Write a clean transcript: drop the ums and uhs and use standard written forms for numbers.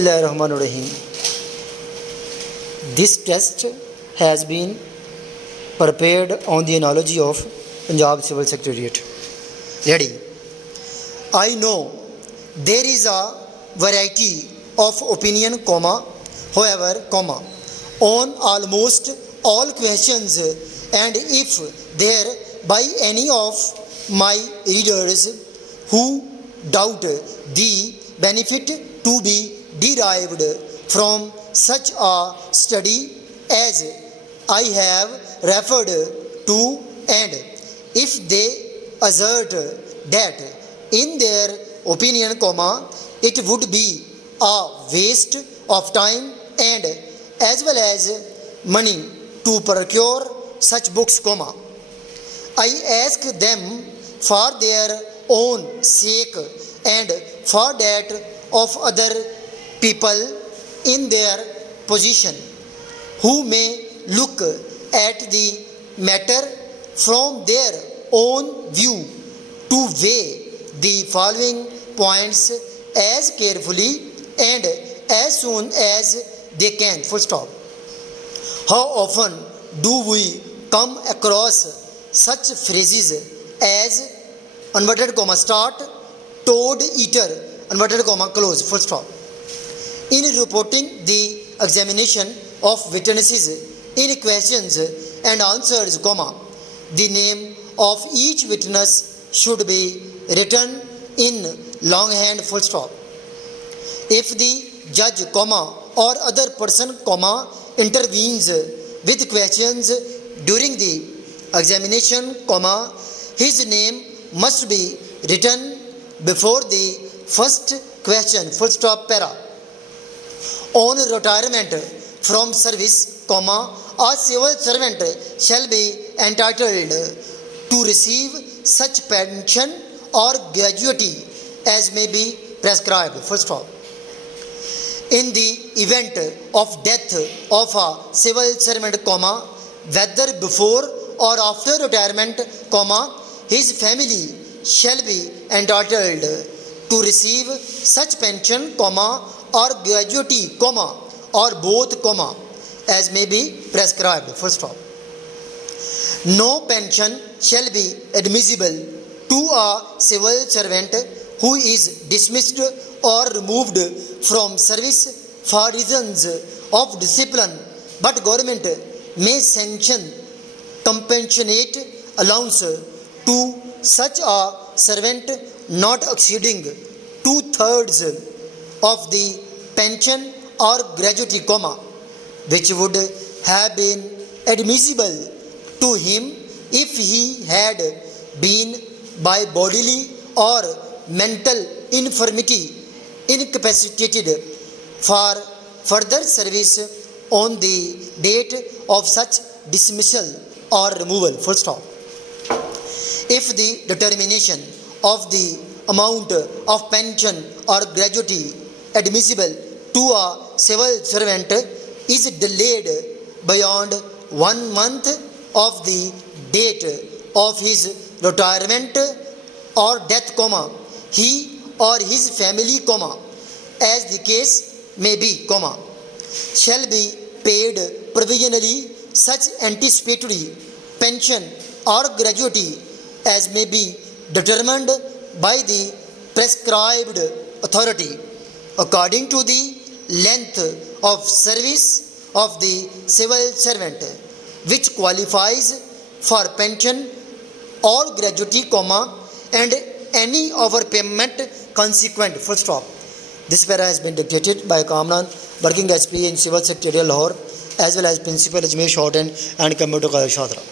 Bismillahirrahmanirrahim. This test has been prepared on the analogy of Punjab Civil Secretariat. Ready? I know there is a variety of opinion, however, on almost all questions, and if there by any of my readers who doubt the benefit to be derived from such a study as I have referred to, and if they assert that in their opinion, it would be a waste of time and as well as money to procure such books, I ask them for their own sake and for that of other people in their position who may look at the matter from their own view to weigh the following points as carefully and as soon as they can. Full stop. How often do we come across such phrases as inverted comma start, toad eater, inverted comma close, full stop. In reporting the examination of witnesses in questions and answers, the name of each witness should be written in longhand, full stop. If the judge, or other person, intervenes with questions during the examination, his name must be written before the first question, full stop, para. On retirement from service, a civil servant shall be entitled to receive such pension or gratuity as may be prescribed, full stop. In the event of death of a civil servant, whether before or after retirement, his family shall be entitled to receive such pension, or gratuity, or both, as may be prescribed, full stop. No pension shall be admissible to a civil servant who is dismissed or removed from service for reasons of discipline, but government may sanction compassionate allowance to such a servant not exceeding 2/3 of the pension or gratuity, which would have been admissible to him if he had been by bodily or mental infirmity incapacitated for further service on the date of such dismissal or removal, full stop. If the determination of the amount of pension or gratuity admissible to a civil servant is delayed beyond 1 month of the date of his retirement or death, he or his family, as the case may be, shall be paid provisionally such anticipatory pension or gratuity as may be determined by the prescribed authority according to the length of service of the civil servant, which qualifies for pension or gratuity, and any overpayment consequent, full stop. This para has been dictated by Kamran, working as PA in Civil Secretariat, Lahore, as well as Principal Ajmer Shorten and Computer College, Shodra.